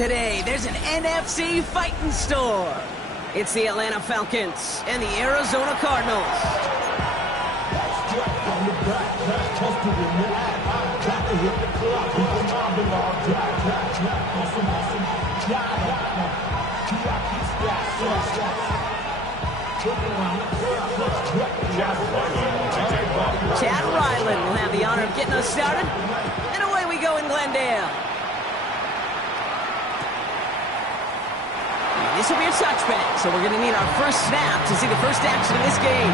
Today, there's an NFC fighting store. It's the Atlanta Falcons and the Arizona Cardinals. Chad Ryland will have the honor of getting us started. And away we go in Glendale. This will be a touchback, so we're going to need our first snap to see the first action of this game.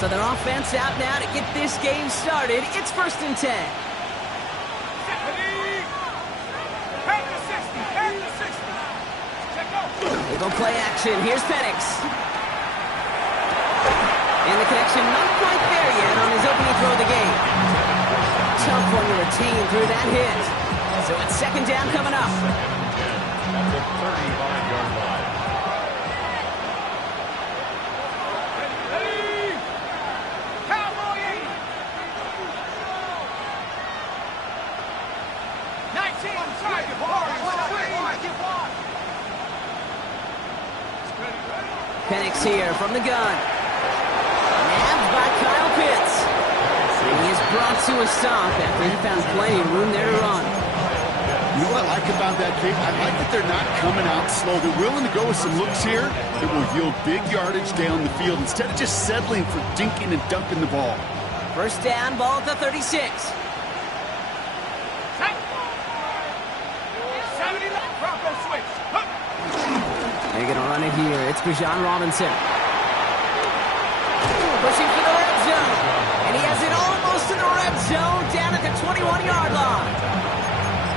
So their offense out now to get this game started. It's 1st and 10. They go play action. Here's Penix. And the connection not quite there yet on his opening throw of the game. Tough one to retain through that hit. So it's 2nd down coming up. That's a 35-yard line. Penix here from the gun. Nabbed by Kyle Pitts. And he is brought to a stop after he found plenty of room there to run. You know what I like about that, Kate? I like that they're not coming out slow. They're willing to go with some looks here that will yield big yardage down the field instead of just settling for dinking and dunking the ball. 1st down, ball at the 36. They're going to run it here. It's Bijan Robinson. Pushing for the red zone. And he has it almost in the red zone down at the 21-yard line.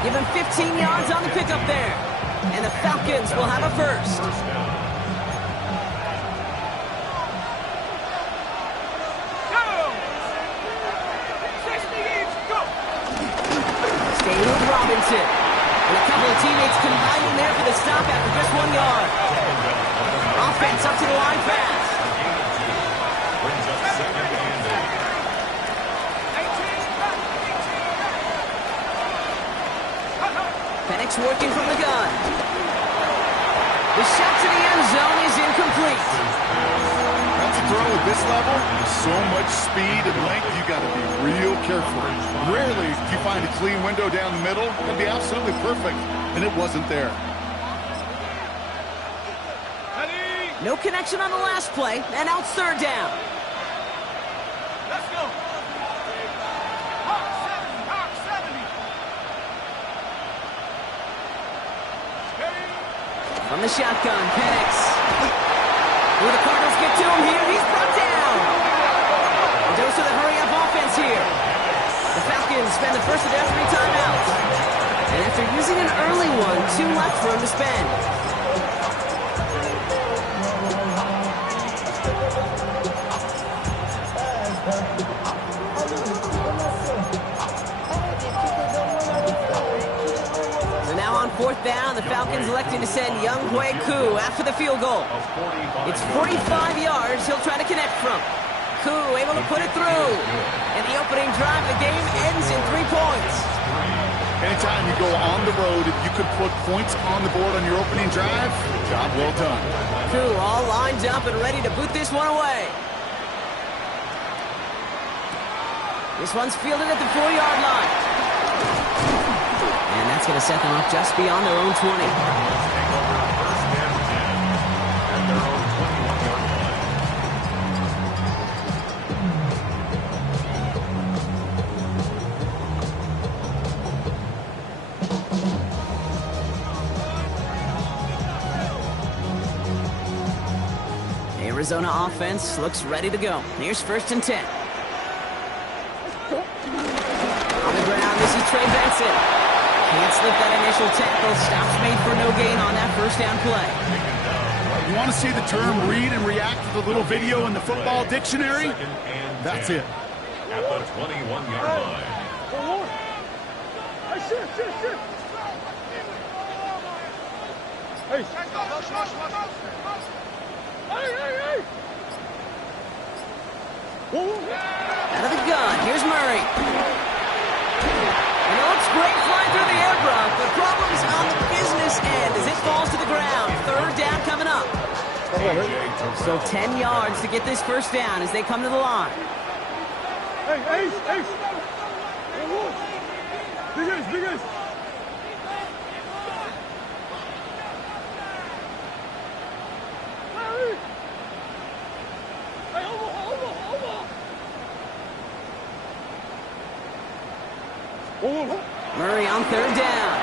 Give him 15 yards on the pickup there. And the Falcons will have a first. Stay with Robinson. And a couple of teammates combining there for the stop after just 1 yard. Offense up to the line fast. Penix working from the gun. The shot to the end zone is incomplete. That's a throw at this level. So much speed and length, you got to be real careful. Rarely do you find a clean window down the middle. It'd be absolutely perfect, and it wasn't there. No connection on the last play, and now it's 3rd down. Let's go. Hawk 70. From the shotgun, Penix. Will the Cardinals get to him here? He's brought down. A dose of the hurry-up offense here. The Falcons spend the first of their 3 timeouts. And after using an early one, 2 left for him to spend. So now on 4th down, the Falcons electing to send Young Hwei Koo after the field goal. It's 45 yards he'll try to connect from. Koo able to put it through. And the opening drive of the game ends in 3 points. Anytime you go on the road, if you could put points on the board on your opening drive, job well done. Koo all lined up and ready to boot this one away. This one's fielded at the 4-yard line. And that's going to set them up just beyond their own 20. Arizona offense looks ready to go. Here's 1st and 10. On the ground, this is Trey Benson. Can't slip that initial tackle. Stops made for no gain on that 1st down play. You want to see the term read and react to the little video in the football dictionary? That's it. At the 21-yard line. Out of the gun, here's Murray. You know, it's great flying through the air, Brock. The problem's on the business end as it falls to the ground. Third down coming up. So 10 yards to get this first down as they come to the line. Hey. Big ace. Murray on third down.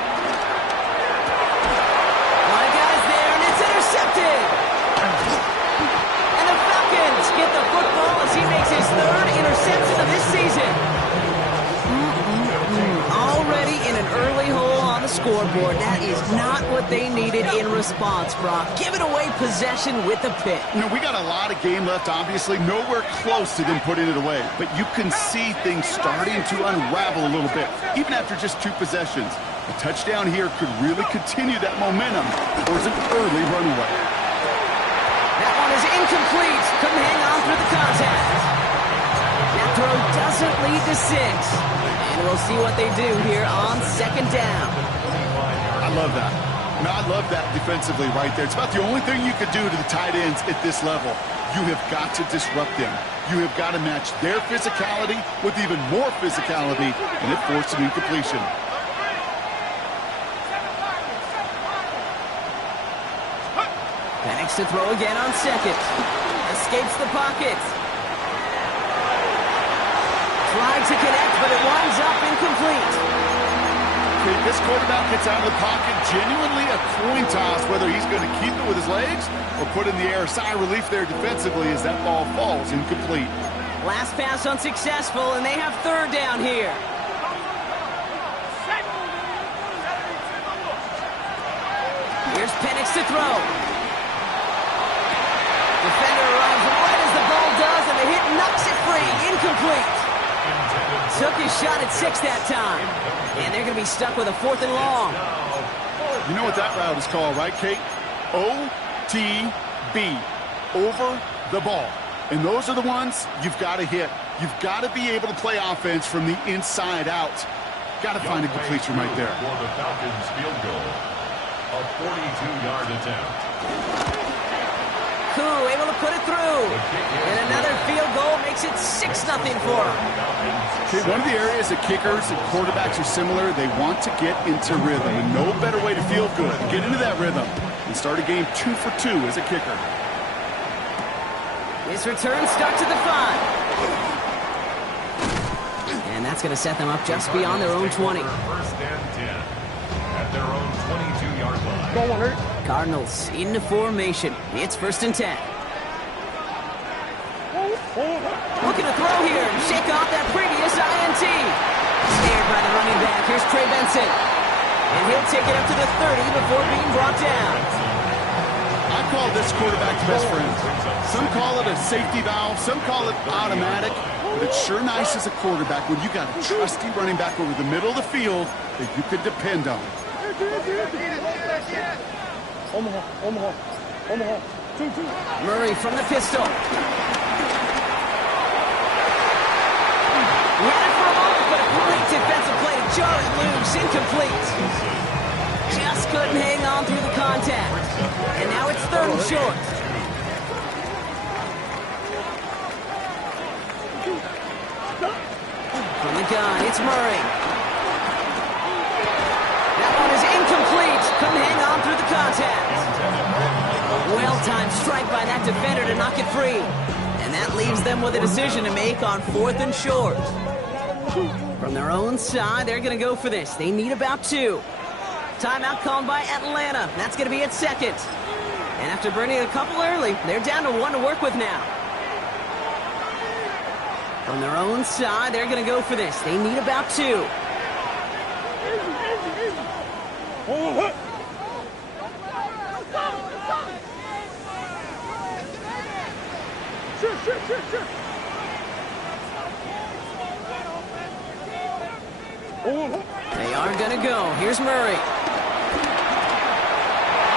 A lot of guys there, and it's intercepted. And the Falcons get the football as he makes his third interception of this season. Already in an early hole on the scoreboard. That is not what they needed in response, Brock. Giving away possession with the pick. You know, we got a lot of game left, obviously. Nowhere close to them putting it away. But you can see things starting to unravel a little bit, even after just 2 possessions. A touchdown here could really continue that momentum towards an early runaway. That one is incomplete. Couldn't hang on through the contact. That throw doesn't lead to 6. And we'll see what they do here on second down. I love that. I love that defensively right there. It's about the only thing you could do to the tight ends at this level. You have got to disrupt them. You have got to match their physicality with even more physicality, and it forced an incompletion. Penix to throw again on second. Escapes the pocket. Tried to connect, but it winds up incomplete. Okay, this quarterback gets out of the pocket, genuinely a coin toss, whether he's going to keep it with his legs or put in the air. Sigh of relief there defensively as that ball falls incomplete. Last pass unsuccessful, and they have third down here. Here's Penix to throw. Defender arrives right as the ball does, and the hit knocks it free. Incomplete. Took his shot at 6 that time. And they're going to be stuck with a 4th and long. You know what that route is called, right, Kate? OTB. Over the ball. And those are the ones you've got to hit. You've got to be able to play offense from the inside out. Got to find a completion right there. For the Falcons field goal. A 42-yard attempt. Koo able to put it through. And another field goal makes it 6-0 for them. Okay, one of the areas that kickers and quarterbacks are similar, they want to get into rhythm. And no better way to feel good, get into that rhythm, and start a game 2 for 2 as a kicker. This return starts at the 5. And that's going to set them up just beyond their own 20. First and 10 at their own 22-yard line. Go on, Hurt. Cardinals into formation. It's 1st and 10. Looking to throw here and shake off that previous INT. Snared by the running back. Here's Trey Benson. And he'll take it up to the 30 before being brought down. I call this quarterback's best friend. Some call it a safety valve. Some call it automatic. But it's sure nice as a quarterback when you got a trusty running back over the middle of the field that you could depend on. Omaha. 2-2. Murray from the pistol. He had it for a moment, but a great defensive play to jar it loose. Incomplete. Just couldn't hang on through the contact. And now it's 3rd and short. From the gun, it's Murray. That one is incomplete. Couldn't hang on through the contact. Well-timed strike by that defender to knock it free. And that leaves them with a decision to make on 4th and short. From their own side, they're going to go for this. They need about 2. Timeout called by Atlanta. That's going to be at 2nd. And after burning a couple early, they're down to 1 to work with now. From their own side, they're going to go for this. They need about 2. Shit. They are going to go. Here's Murray.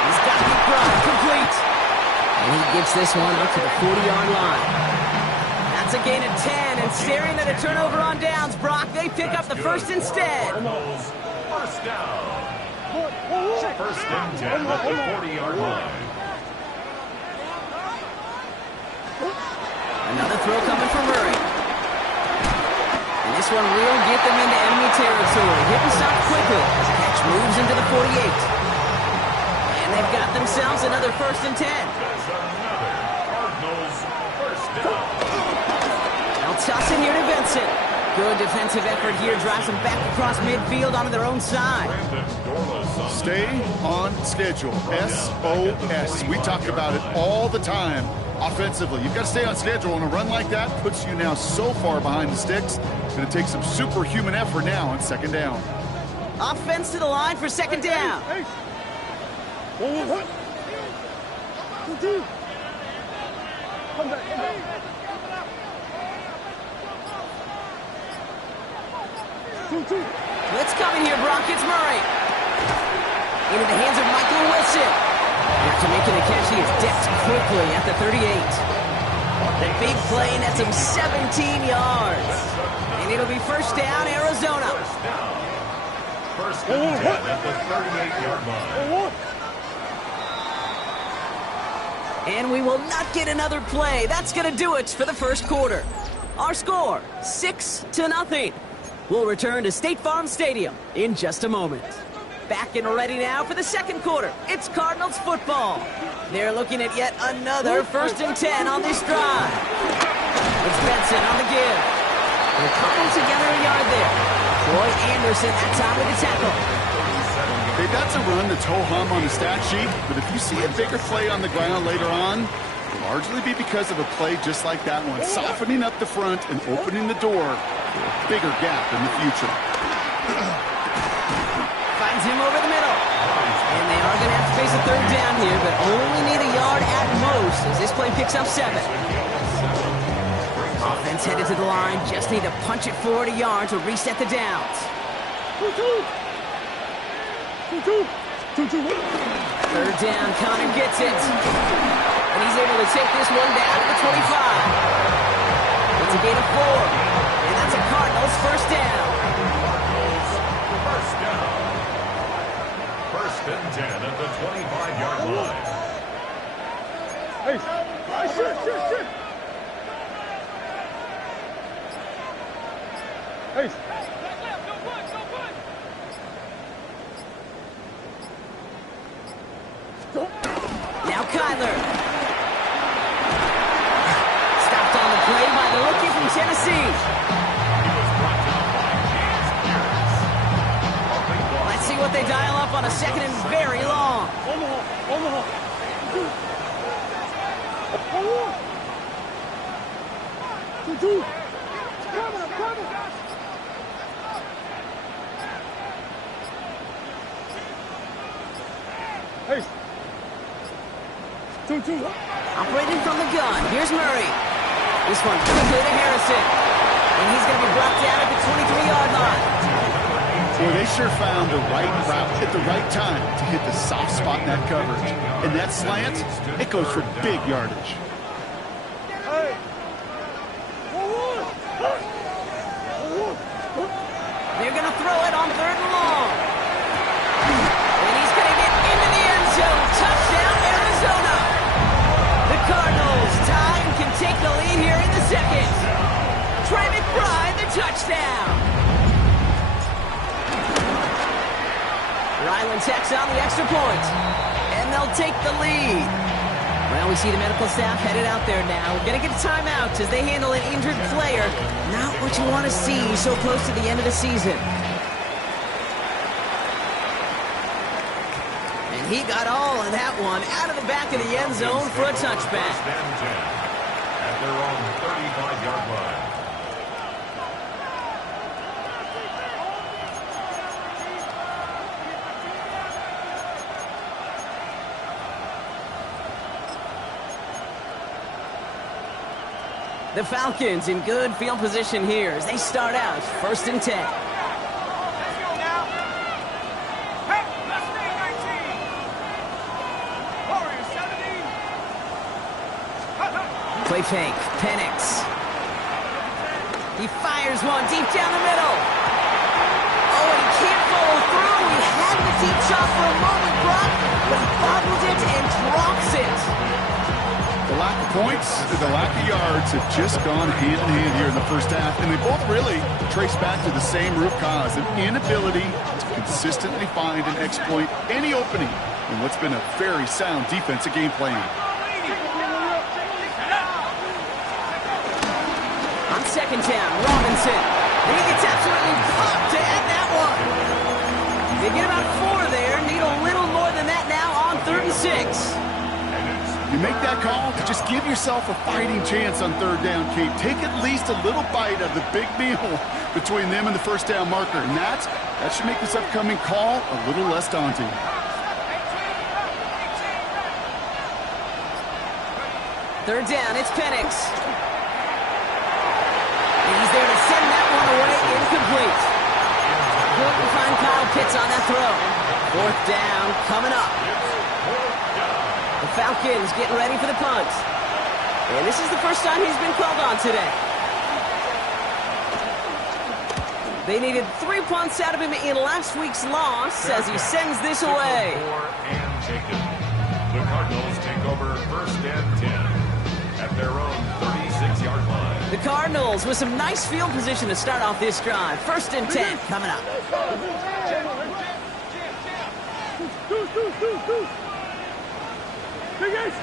He's got it brought complete. And he gets this one up to the 40-yard line. That's a gain of 10, and staring at a turnover on downs, Brock, they pick up the first instead. First down. First and 10 at the 40-yard line. Another throw coming from Murray. And this one will get them into enemy territory. Hit and stop quickly. Catch moves into the 48. And they've got themselves another first and 10. That's another Cardinals first down. They'll toss it here to Benson. Good defensive effort here. Drives them back across midfield onto their own side. Stay on schedule. SOS. We talk about it all the time. Offensively, you've got to stay on schedule, and a run like that puts you now so far behind the sticks. It's going to take some superhuman effort now on second down. Offense to the line for second down. Hey. 2. Come back. Two. Blitz coming here, Brock. It's Murray. Into the hands of Michael Wilson. After making a catch, he is decked quickly at the 38. The big play nets him 17 yards. And it'll be first down, Arizona. First and 10 at the 38-yard line. And we will not get another play. That's going to do it for the first quarter. Our score, 6-0. We'll return to State Farm Stadium in just a moment. Back and ready now for the second quarter. It's Cardinals football. They're looking at yet another first and 10 on this drive. It's Benson on the give. They're coupled together a yard there. Troy Anderson at time with the tackle. They've got to run the ho-hum on the stat sheet, but if you see a bigger play on the ground later on, it'll largely be because of a play just like that one, softening up the front and opening the door for a bigger gap in the future. Finds him over the middle. And they are going to have to face a third down here, but only need a yard at most as this play picks up 7. Offense headed to the line. Just need to punch it forward a yard to reset the downs. 2. Third down, Connor gets it. And he's able to take this one down to the 25. It's a gain of 4. And that's a Cardinals first down. First and 10 at the 25-yard line. Hey, shit. Hey. Now Kyler. Stopped on the play by the rookie from Tennessee. Let's see what they dial up on a second and very long. Omaha. 2. Coming. Hey. 2. Operating from the gun. Here's Murray. This one quickly to Harrison. And he's going to be brought down at the 23-yard line. Well, they sure found the right route at the right time to hit the soft spot in that coverage. And that slant, it goes for big yardage. Hey. They're going to throw it on third and long. And he's going to get into the end zone. Touchdown, Arizona. The Cardinals tie and can take the lead here in the second. Trey McBride, the touchdown. Ryland tacks on the extra point. And they'll take the lead. Well, we see the medical staff headed out there now. We're going to get a timeout as they handle an injured player. Not what you want to see so close to the end of the season. And he got all of that one out of the back of the end zone for a touchback. First and 10 at their own 35-yard line. The Falcons in good field position here as they start out 1st and 10. Let's go now. Hey, let's stay 19. Warriors 17. Play fake, Penix. He fires one deep down the middle. Oh, and he can't follow through. He had the deep shot for a moment, Brock, but he bobbled it and drops it. The lack of points, the lack of yards have just gone hand in hand here in the first half, and they both really trace back to the same root cause, an inability to consistently find and exploit any opening in what's been a very sound defensive game plan. On 2nd down, Robinson. And he gets absolutely popped to end that one. They get about 4 there, need a little more than that now on 3rd and 6. You make that call to just give yourself a fighting chance on 3rd down, Kate. Take at least a little bite of the big meal between them and the 1st down marker. And that should make this upcoming call a little less daunting. 3rd down, it's Penix. And he's there to send that one away, incomplete. Couldn't find Kyle Pitts on that throw. 4th down, coming up. The Falcons getting ready for the punt. And this is the first time he's been called on today. They needed 3 punts out of him in last week's loss as he sends this away. And taken. The Cardinals take over 1st and 10 at their own 36-yard line. The Cardinals with some nice field position to start off this drive. 1st and 10 coming up. Big Ace!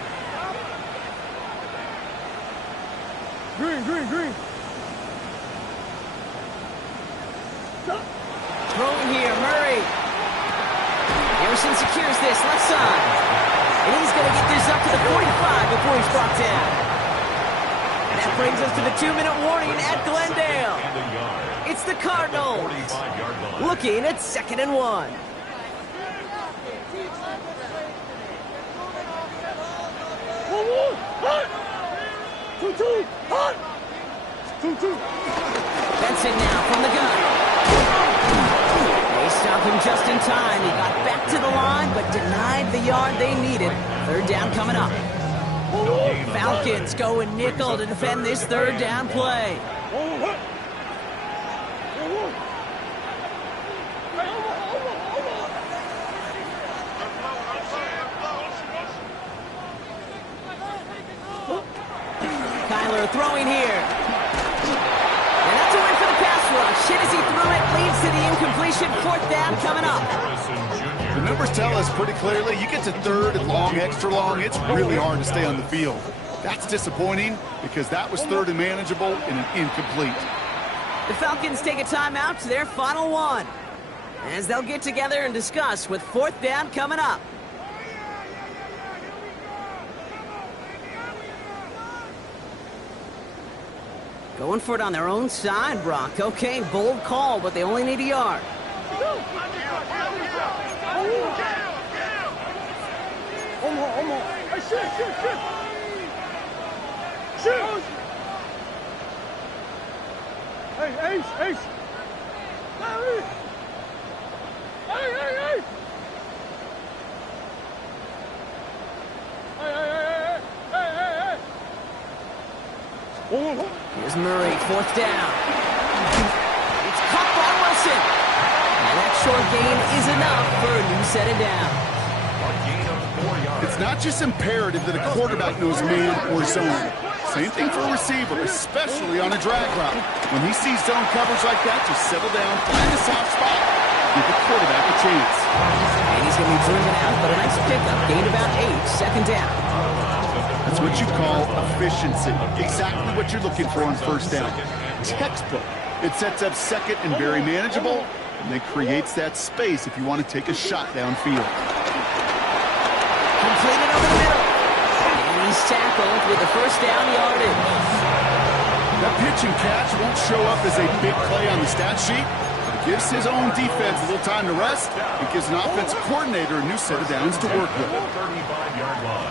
Green. Throwing here, Murray. Emerson secures this left side. And he's going to get this up to the 45 before he's brought down. And that brings us to the 2-minute warning at Glendale. It's the Cardinals looking at 2nd and 1. Benson now from the gun. They stop him just in time. He got back to the line, but denied the yard they needed. 3rd down coming up. Falcons going nickel to defend this 3rd down play. Kyler throwing here. And that's a win for the pass rush. Hit as he threw it, leads to the incompletion. 4th down coming up. The numbers tell us pretty clearly, you get to 3rd and long, extra long, it's really hard to stay on the field. That's disappointing because that was 3rd and manageable and an incomplete. The Falcons take a timeout to their final one as they'll get together and discuss with 4th down coming up. Going for it on their own side, Brock. Okay, bold call, but they only need a yard. Shoot! Hey, Ace! Hey! Here's Murray, 4th down. It's caught by Wilson. And that short gain is enough for a new set of downs. It's not just imperative that a quarterback knows man or zone. Same thing for a receiver, especially on a drag route. When he sees zone coverage like that, just settle down, find a soft spot, give the quarterback a chance. And he's going to be driven out, but a nice pickup. Gained about 8, 2nd down. That's what you call efficiency. Exactly what you're looking for on 1st down. Textbook. It sets up 2nd and very manageable, and then creates that space if you want to take a shot downfield. Completed over the middle. And he's tackled with the 1st down yardage. That pitch and catch won't show up as a big play on the stat sheet, but it gives his own defense a little time to rest and gives an offensive coordinator a new set of downs to work with. 35-yard line.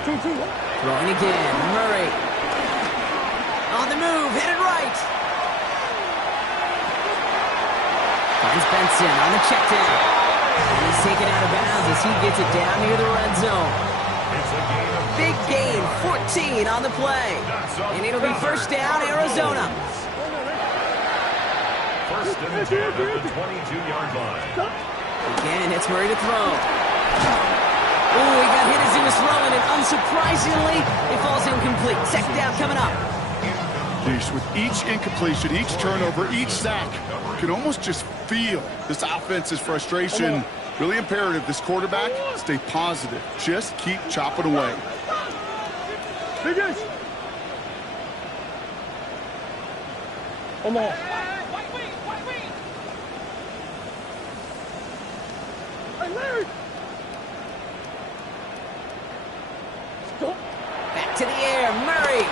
Throwing again, Murray. On the move, Finds Benson on the check down. And he's taken out of bounds as he gets it down near the red zone. It's a gain of Big gain, 14 on the play. And it'll be first down, Arizona. first and 10 at the 22-yard line. Again, it's Murray to throw. Oh, he got hit as he was throwing, and unsurprisingly, it falls incomplete. Second down coming up. With each incompletion, each turnover, each sack, you can almost just feel this offense's frustration. Really imperative, this quarterback, stay positive. Just keep chopping away. Biggest. Come on. Hey, Larry. Stop. Back to the air, Murray.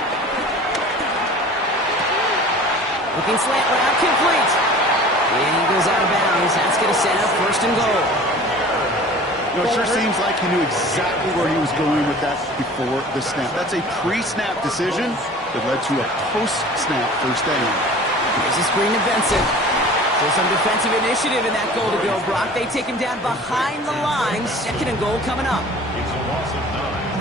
Looking slant route, complete. And he goes out of bounds. That's going to set up first and goal. It sure seems like he knew exactly where he was going with that before the snap. That's a pre-snap decision that led to a post-snap first down. There's a screen to Benson. There's some defensive initiative in that goal to go, Brock. They take him down behind the line. Second and goal coming up. It's a loss of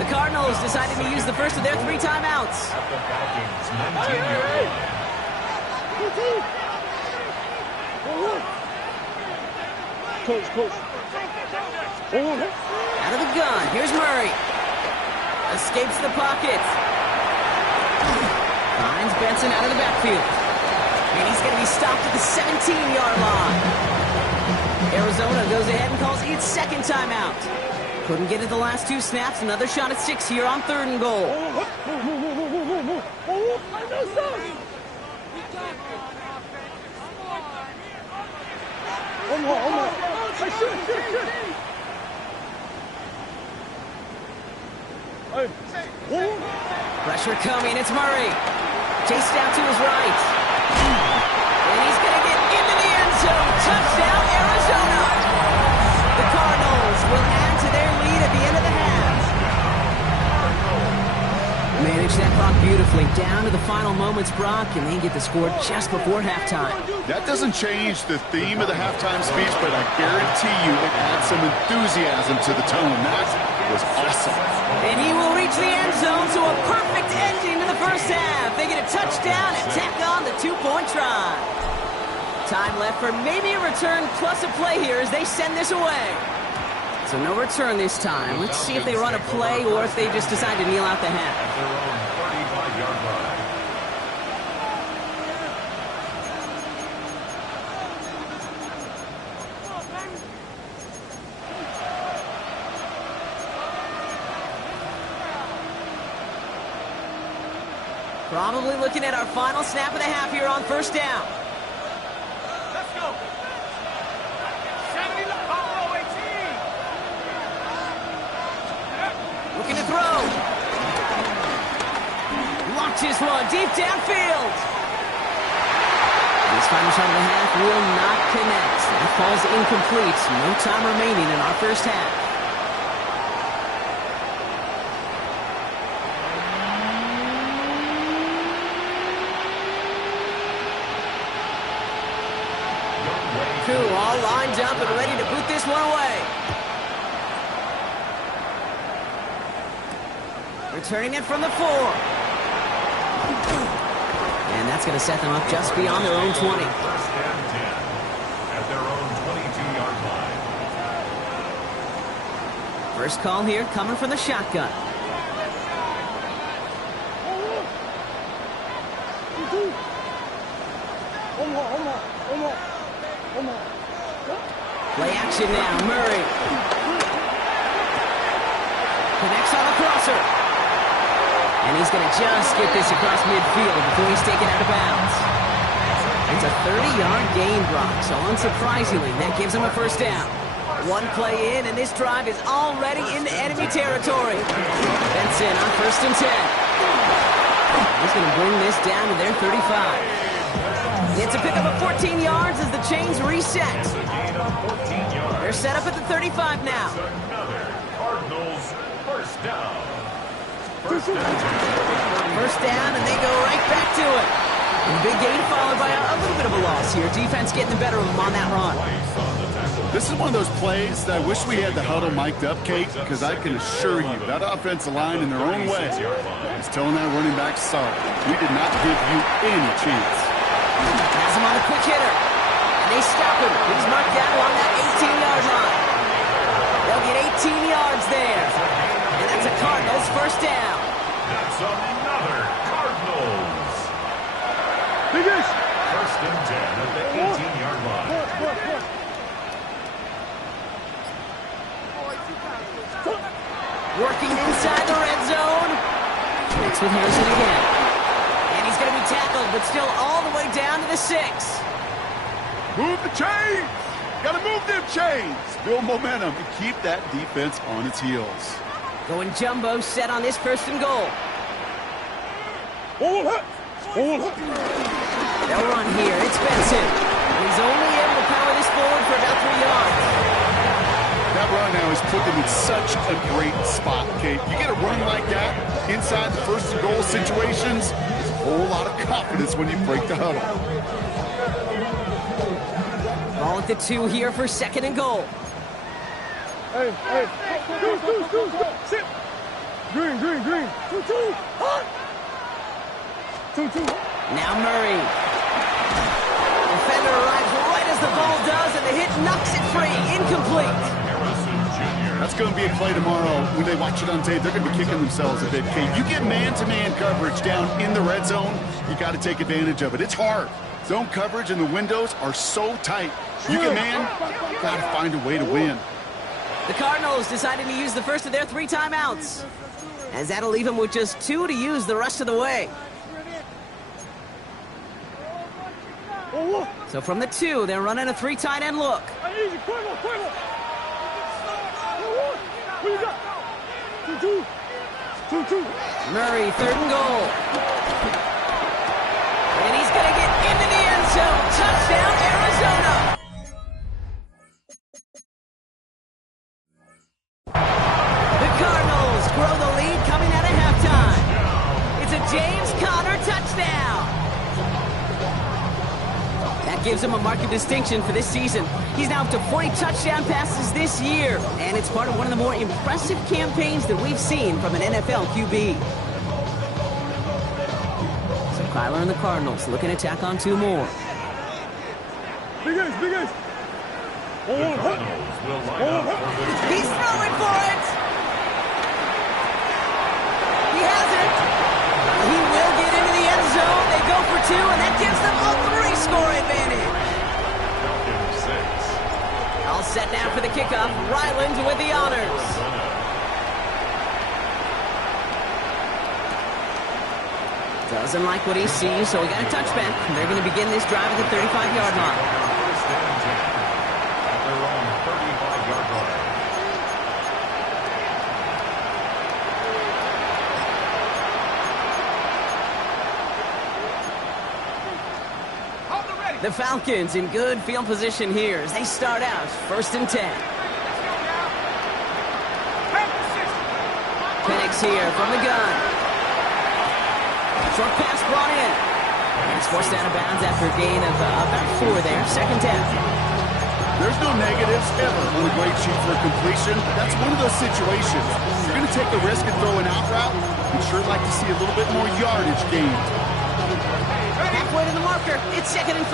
9. The Cardinals decided to use the first of their 3 timeouts. At the Falcons' 19-yard line. Coach. Out of the gun. Here's Murray. Escapes the pocket. Finds Benson out of the backfield. And he's going to be stopped at the 17-yard line. Arizona goes ahead and calls its second timeout. Couldn't get it the last 2 snaps. Another shot at 6 here on 3rd and goal. Pressure coming. It's Murray. Chased out to his right. And he's going to get into the end zone. Touchdown, Arizona. The Cardinals will add to their lead at the end of the half. Manage that clock beautifully. Down to the final moments, Brock, and they get the score just before halftime. That doesn't change the theme of the halftime speech, but I guarantee you it adds some enthusiasm to the tone. That was awesome. And he will reach the end zone, so a perfect ending to the first half. They get a touchdown and tack on the 2-point try. Time left for maybe a return plus a play here as they send this away. So no return this time. Let's see if they run a play or if they just decide to kneel out the half. At their own 35-yard line. Probably looking at our final snap of the half here on first down. Let's go. 70 left. Buffalo 18. Looking to throw. Launches one deep downfield. This final shot of the half will not connect. That falls incomplete. No time remaining in our first half. All lined up and ready to boot this one away. Returning it from the 4. And that's going to set them up just beyond their own 20. First and 10 at their own 22-yard line. First call here coming from the shotgun. Play action now, Murray. Connects on the crosser. And he's going to just get this across midfield before he's taken out of bounds. It's a 30-yard gain, Brock, so unsurprisingly, that gives him a first down. One play in, and this drive is already into enemy territory. Benson on first and 10. He's going to bring this down to their 35. It's a pickup of 14 yards as the chains reset. It's a gain of 14 yards. They're set up at the 35 now. It's another Cardinals first down. First and 10. First down, and they go right back to it. And big gain followed by a little bit of a loss here. Defense getting the better of them on that run. This is one of those plays that I wish we had the huddle mic'd up, Kate, because I can assure you that offensive line in their own way is telling that running back, sorry, we did not give you any chance. Has him on a quick hitter. And they stop him. He's marked down along that 18-yard line. They'll get 18 yards there. And that's a Cardinals first down. That's another Cardinals. Biggest. First and 10 at the 18-yard line. Working inside the red zone. Mixed with Harrison again. And he's going to be tackled, but still all the way down to the 6. Move the chains! Gotta move them chains! Build momentum and keep that defense on its heels. Going jumbo set on this first and goal. All hit. They'll run here. It's Benson. And he's only able to power this forward for about 3 yards. That run now has put them in such a great spot, Kate. You get a run like that inside the first and goal situations, there's a whole lot of confidence when you break the huddle. Ball at the 2 here for second and goal. Hey. Sit. Green. 2-2. Hot. 2-2. Now Murray. Defender arrives right as the ball does, and the hit knocks it free. Incomplete. That's going to be a play tomorrow. When they watch it on tape, they're going to be kicking themselves a bit, Kate. You get man-to-man coverage down in the red zone, you got to take advantage of it. It's hard. Zone coverage and the windows are so tight. You get man, got to find a way to win. The Cardinals deciding to use the first of their 3 timeouts, as that'll leave them with just 2 to use the rest of the way. So from the 2, they're running a 3 tight end look. Easy, quick one. What you got? 2-2. Murray, third and goal. And he's going to get into the end zone. Touchdown, Arizona. The Cardinals grow the lead coming out of halftime. It's a James Conner touchdown. That gives him a mark of distinction for this season. He's now up to 40 touchdown passes this year, and it's part of one of the more impressive campaigns that we've seen from an NFL QB. So Kyler and the Cardinals looking to tack on 2 more. Biggest. The Cardinals will line up for the He's throwing for it! He has it! He will get into the end zone. They go for 2, and that gives them a 3-score advantage. Falcons 6. All set now for the kickoff. Ryland with the honors. Doesn't like what he sees, so he got a touchback. They're going to begin this drive at the 35-yard line. First and 10 at their own 35-yard line. The Falcons in good field position here as they start out first and 10. Penix here from the gun. Short pass brought in. And he's forced out of bounds after a gain of about 4 there. Second down. There's no negatives ever on the great sheet for completion. That's one of those situations. You're going to take the risk and throw an out route. We'd sure like to see a little bit more yardage gained. Halfway to the marker. It's second and 5.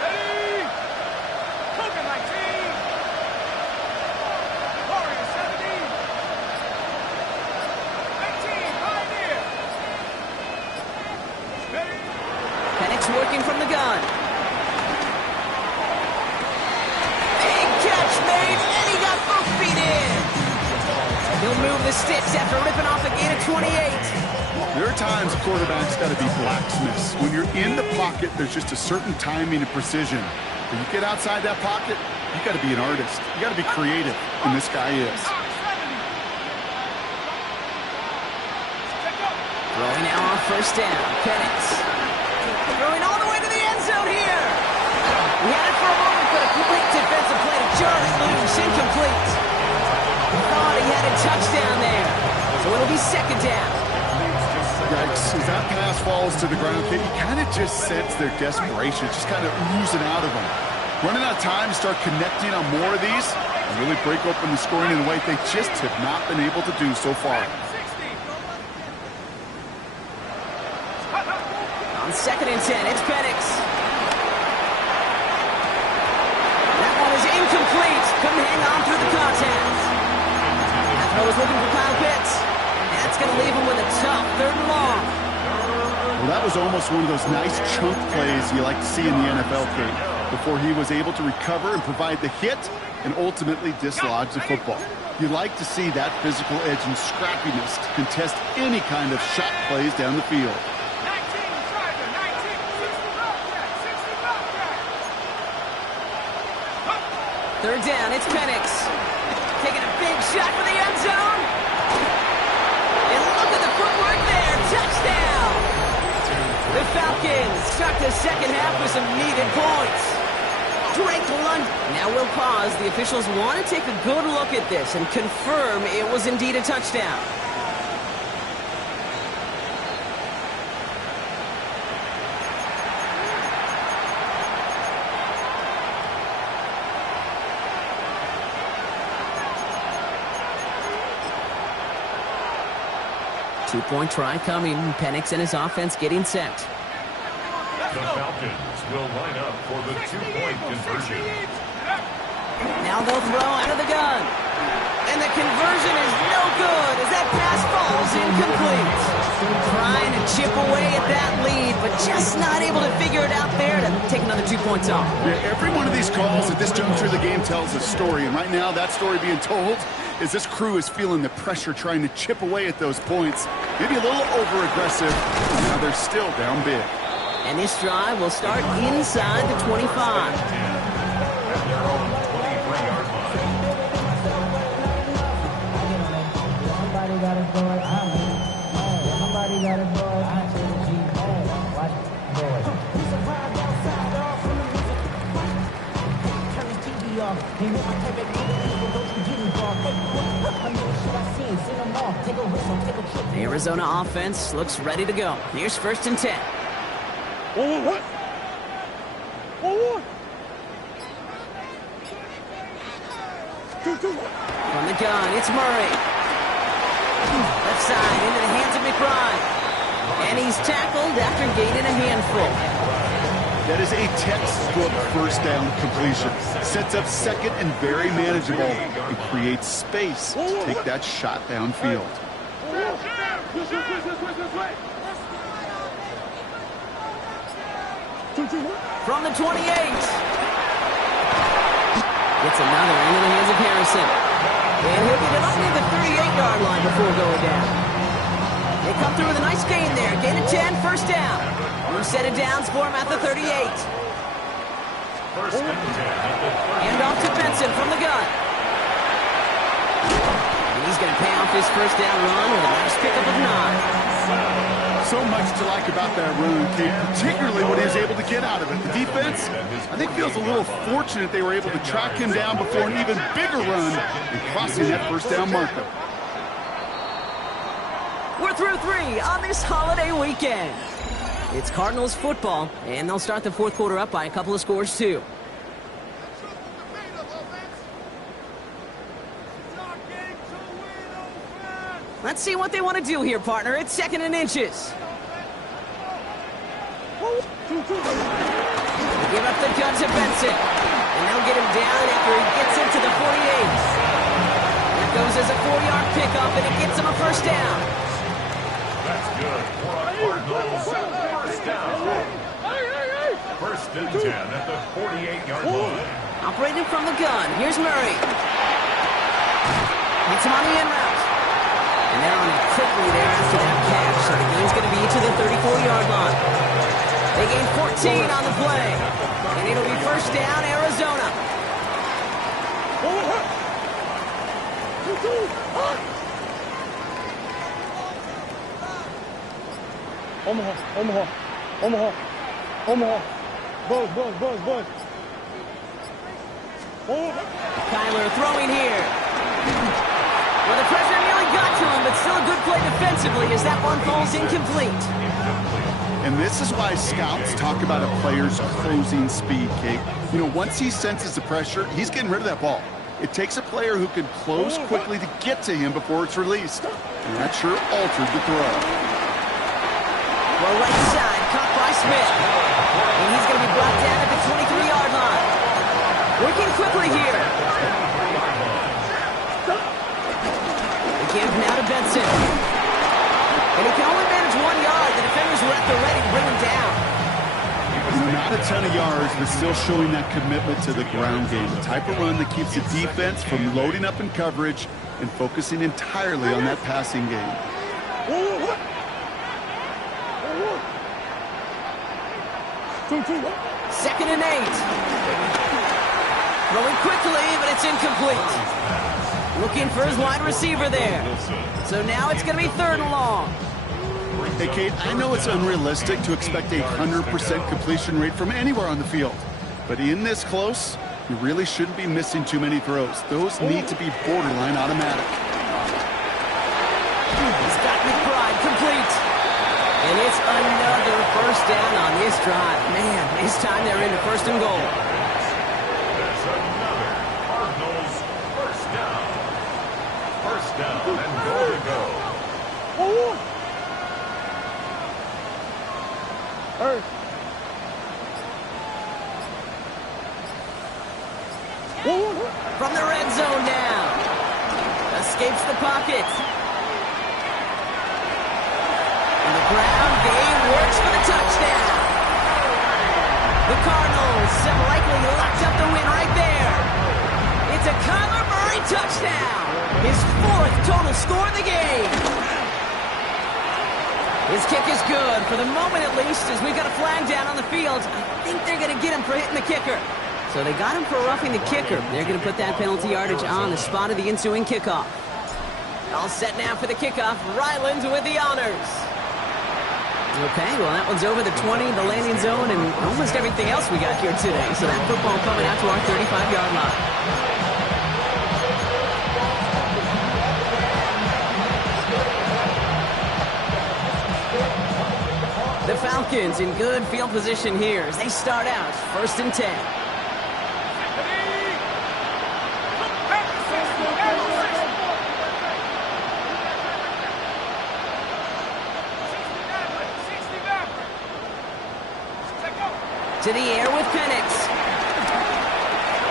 Ready? Coconut 19. Warrior 17. 19. Pioneer. Ready? Penix working from the gun. Big catch made, and he got both feet in. He'll move the sticks after ripping off a gain of 28. There are times quarterbacks got to be blacksmiths. When you're in the pocket, there's just a certain timing and precision. When you get outside that pocket, you got to be an artist. You got to be creative, and this guy is. Throwing now on first down. Penix. Throwing all the way to the end zone here. He had it for a moment, but a quick defensive play to Charles loose. Incomplete. Thought he had a touchdown there. So it'll be second down. Yikes. as that pass falls to the ground, you kind of just sense their desperation, just kind of oozing out of them. Running out of time to start connecting on more of these and really break open the scoring in a way they just have not been able to do so far. On 2nd and 10, it's Penix. That one is incomplete. Couldn't hang on through the contact. That throw was looking for Kyle Pitts. That's going to leave him with a tough 3rd and long. Well, that was almost one of those nice chunk plays you like to see in the NFL, Kate, before he was able to recover and provide the hit and ultimately dislodge the football. You like to see that physical edge and scrappiness to contest any kind of shot plays down the field. 3rd down, it's Penix. Taking a big shot for the end zone. And look at the footwork there. Touchdown! The Falcons start the 2nd half with some needed points. Drake London. Now we'll pause. The officials want to take a good look at this and confirm it was indeed a touchdown. Two-point try coming. Penix and his offense getting set. The Falcons will line up for the 2-point conversion. Now they'll throw out of the gun. And the conversion is no good as that pass falls incomplete. Trying to chip away at that lead, but just not able to figure it out there to take another 2 points off. Yeah, every one of these calls at this juncture of the game tells a story, and right now that story being told is this crew is feeling the pressure trying to chip away at those points. Maybe a little over-aggressive. Now they're still down big. And this drive will start inside the 25. At their own 23-yard line. Somebody got a boy, somebody got a boy, I say the G, watch boy. He's surprised outside, all from the music. Turn his TV off, he with my type of nigga, don't you get involved. I mean, shit I seen, sing them off, take a whistle, take a trip. The Arizona offense looks ready to go. Here's 1st and 10. What? From the gun, it's Murray. Left side into the hands of McBride. And he's tackled after gaining a handful. That is a textbook 1st down completion. Sets up 2nd and very manageable and creates space to take that shot downfield. From the 28. Gets another into the hands of Harrison. And he'll get it up near the 38-yard line before going down. They come through with a nice gain there. Gain of 10, 1st down. New set of downs for him at the 38. 1st and 10 at the 30. Hand off to Benson from the gun. And he's going to pay off his 1st down run with a nice pickup of 9. So much to like about that run, Kate, particularly what he was able to get out of it. The defense, I think, feels a little fortunate they were able to track him down before an even bigger run and crossing that 1st down marker. We're through 3 on this holiday weekend. It's Cardinals football, and they'll start the 4th quarter up by a couple of scores, too. Let's see what they want to do here, partner. It's 2nd and inches. They give up the gun to Benson. And they'll get him down after he gets into the 48. That goes as a 4-yard pickup, and it gets him a 1st down. That's good for a Cardinals 1st down. 1st and 10 at the 48-yard line. Operating from the gun. Here's Murray. Hits him on the in route. And they're on it quickly there after that catch. So the game's going to be to the 34-yard line. They gain 14 on the play. And it'll be 1st down, Arizona. Omaha. Buzz. Kyler throwing here. Well, the pressure nearly got to him, but still a good play defensively as that one falls incomplete. And this is why scouts talk about a player's closing speed, Kate. You know, once he senses the pressure, he's getting rid of that ball. It takes a player who can close quickly to get to him before it's released. And that sure altered the throw. Well, right side, caught by Smith. And he's going to be brought down at the 23-yard line. Working quickly here. The give now to Benson. And he can only manage 1 yard. The defenders were at the ready to bring him down. Not a ton of yards, but still showing that commitment to the ground game. The type of run that keeps the defense from loading up in coverage and focusing entirely on that passing game. Second and 8. Throwing quickly, but it's incomplete. Looking for his wide receiver there. So now it's going to be 3rd and long. Hey, Kate, I know it's unrealistic to expect a 100% completion rate from anywhere on the field. But in this close, you really shouldn't be missing too many throws. Those need to be borderline automatic. He's got McBride complete. And it's another first down on this drive. Man, this time they're into 1st and goal. That's another Cardinals first down. First down and goal to go. From the red zone now. Escapes the pocket. And the ground game works for the touchdown. The Cardinals have likely locked up the win right there. It's a Kyler Murray touchdown. His 4th total score in the game. His kick is good, for the moment at least, as we got a flag down on the field. I think they're going to get him for hitting the kicker. So they got him for roughing the kicker. They're going to put that penalty yardage on the spot of the ensuing kickoff. All set now for the kickoff. Ryland with the honors. Okay, well, that one's over the 20, the landing zone, and almost everything else we got here today. So that football coming out to our 35-yard line. The Falcons in good field position here as they start out 1st and 10. To the air with Penix.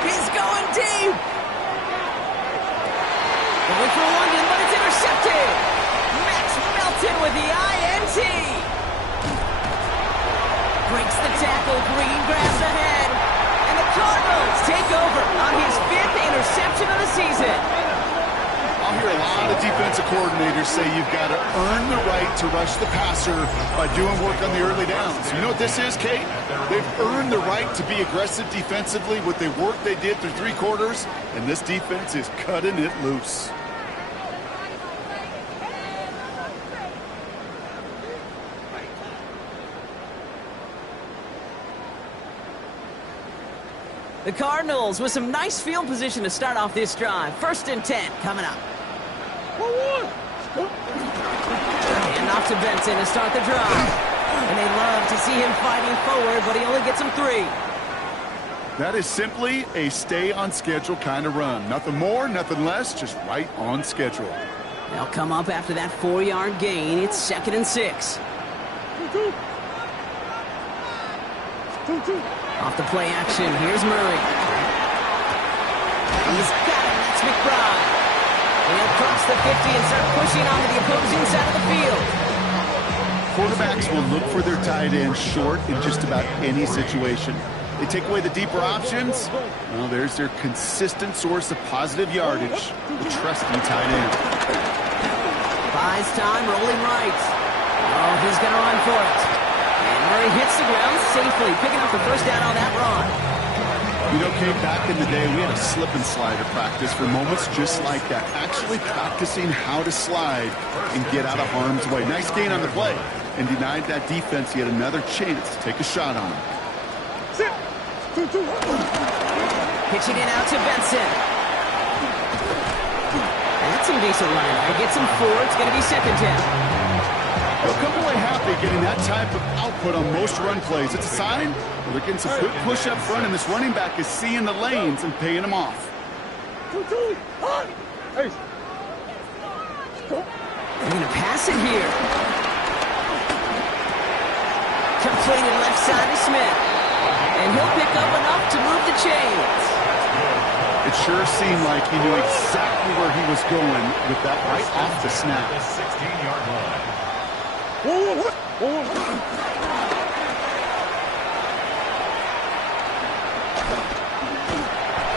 He's going deep. Going for London, but it's intercepted. Max Melton with the INT. Breaks the tackle, Green grabs ahead. And the Cardinals take over on his 5th interception of the season. I'll hear a lot of defensive coordinators say you've got to earn the right to rush the passer by doing work on the early downs. You know what this is, Kate? They've earned the right to be aggressive defensively with the work they did through 3 quarters, and this defense is cutting it loose. The Cardinals with some nice field position to start off this drive. 1st and 10 coming up. Hand off to Benson to start the drive. And they love to see him fighting forward, but he only gets them 3. That is simply a stay-on-schedule kind of run. Nothing more, nothing less, just right on schedule. They'll come up after that 4-yard gain. It's 2nd and 6. Off the play action, here's Murray. He's got him, that's McBride. They'll cross the 50 and start pushing onto the opposing side of the field. Quarterbacks will look for their tight end short in just about any situation. They take away the deeper options. Well, there's their consistent source of positive yardage, the trusty tight end. Buys time, rolling right. Oh, he's going to run for it. And Murray hits the ground safely, picking up the first down on that run. You know, Kate, back in the day, we had a slip and slide at practice for moments just like that. Actually practicing how to slide and get out of harm's way. Nice gain on the play, and denied that defense yet another chance to take a shot on him. Pitching it out to Benson. That's some decent running there. Gets him 4. It's going to be second down. They'll come away happy getting that type of output on most run plays. It's a sign where they're getting some good push up front, and this running back is seeing the lanes and paying them off. Hey. They're going to pass it here. Completed left side to Smith. And he'll pick up enough to move the chains. It sure seemed like he knew exactly where he was going with that right off the snap. The 16-yard line.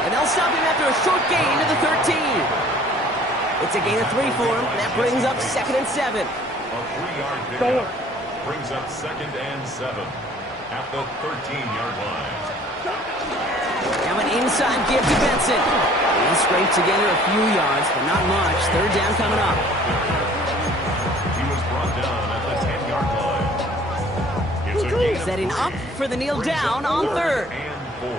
And they'll stop him after a short gain to the 13. It's a gain of 3 for him. And that brings up 2nd and 7. A 3-yard pickup brings up 2nd and 7 at the 13-yard line. Now an inside give to Benson. He scraped together a few yards, but not much. 3rd down coming up. He was brought down at the 10-yard line. It's a gain of Setting 3. up for the kneel down on 3rd. And 4.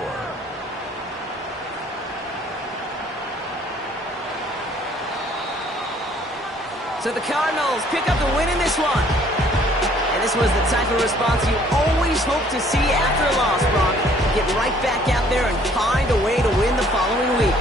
So the Cardinals pick up the win in this one. And this was the type of response you always hope to see after a loss, Brock. Get right back out there and find a way to win the following week.